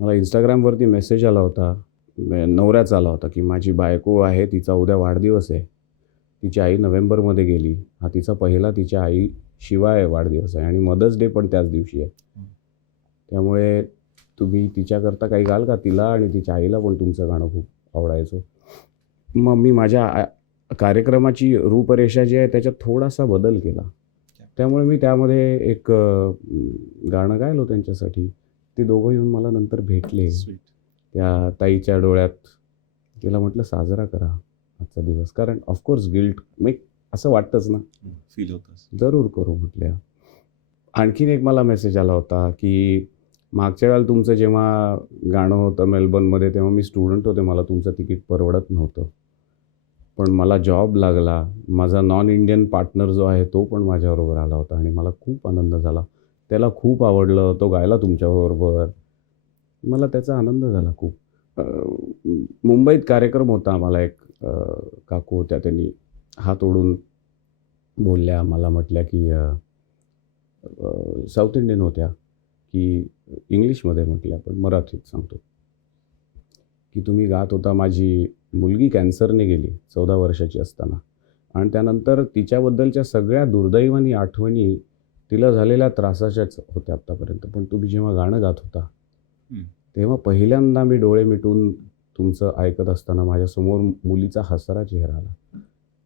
मला Instagramवरती मेसेज आला होता, नवऱ्याचा आला होता, की माझी बायको आहे, तिचा उद्या वाढदिवस आहे. तिची आई नोव्हेंबरमध्ये गेली. हा तिचा पहिला तिच्या आईशिवाय वाढदिवस आहे आणि मदर्स डे पण त्याच दिवशी आहे. त्यामुळे तुम्ही तिच्याकरता काही घाल का? तिला आणि तिच्या आईला पण तुमचं गाणं खूप आवडायचं. मग मी माझ्या कार्यक्रमाची रूपरेषा जी आहे त्याच्यात थोडासा बदल केला. त्यामुळे मी त्यामध्ये एक गाणं गायलो त्यांच्यासाठी. ते दोघं येऊन मला नंतर भेटले. त्या ताईच्या डोळ्यात तिला म्हटलं साजरा करा आजचा दिवस. कारण ऑफकोर्स गिल्ट मग असं वाटतंच ना. फील होतं. जरूर करू म्हटल्या. आणखीन एक मला मेसेज आला होता, की मागच्या वेळेला तुमचं जेव्हा गाणं होतं मेलबर्नमध्ये तेव्हा मी स्टुडंट होते. मला तुमचं तिकीट परवडत नव्हतं. पण मला जॉब लागला. माझा नॉन इंडियन पार्टनर जो आहे तो पण माझ्याबरोबर आला होता आणि मला खूप आनंद झाला. त्याला खूप आवडलं. तो गायला तुमच्याबरोबर. मला त्याचा आनंद झाला खूप. मुंबईत कार्यक्रम होता आम्हाला एक काकू होत्या. त्यांनी हात ओढून बोलल्या. मला म्हटल्या, की साऊथ इंडियन होत्या, की इंग्लिशमध्ये म्हटल्या पण मराठीत सांगतो, की तुम्ही गात होता माझी मुलगी कॅन्सरने गेली 14 वर्षाची असताना आणि त्यानंतर तिच्याबद्दलच्या सगळ्या दुर्दैवानी आठवणी तिला झालेल्या त्रासाच्याच होत्या आत्तापर्यंत. पण तुम्ही जेव्हा गाणं गात होता, तेव्हा पहिल्यांदा मी डोळे मिटून तुमचं ऐकत असताना माझ्यासमोर मुलीचा हसरा चेहरा आला.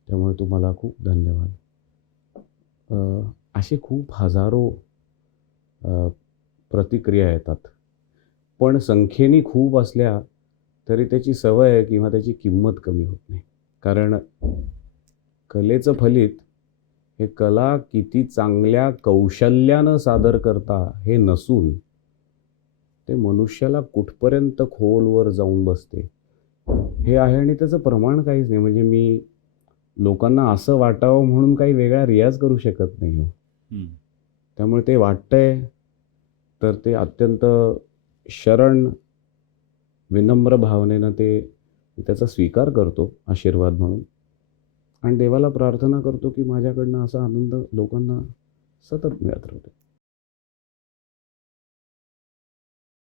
त्यामुळे तुम्हाला खूप धन्यवाद. असे खूप हजारो प्रतिक्रिया येतात. पण संख्येने खूप असल्या तरी त्याची सवय किंवा त्याची किंमत कमी होत नाही. कारण कलेचं फलित हे कला किती चांगल्या कौशल्यानं सादर करता हे नसून ते मनुष्याला कुठपर्यंत खोलवर जाऊन बसते हे आहे आणि त्याचं प्रमाण काहीच नाही. म्हणजे मी लोकांना असं वाटावं म्हणून काही वेगळा रियाज करू शकत नाही हो. त्यामुळे ते वाटतंय तर ते अत्यंत शरण विनम्र भावनेनं ते त्याचा स्वीकार करतो आशीर्वाद म्हणून आणि देवाला प्रार्थना करतो की माझ्याकडनं असा आनंद लोकांना सतत मिळत राहतो.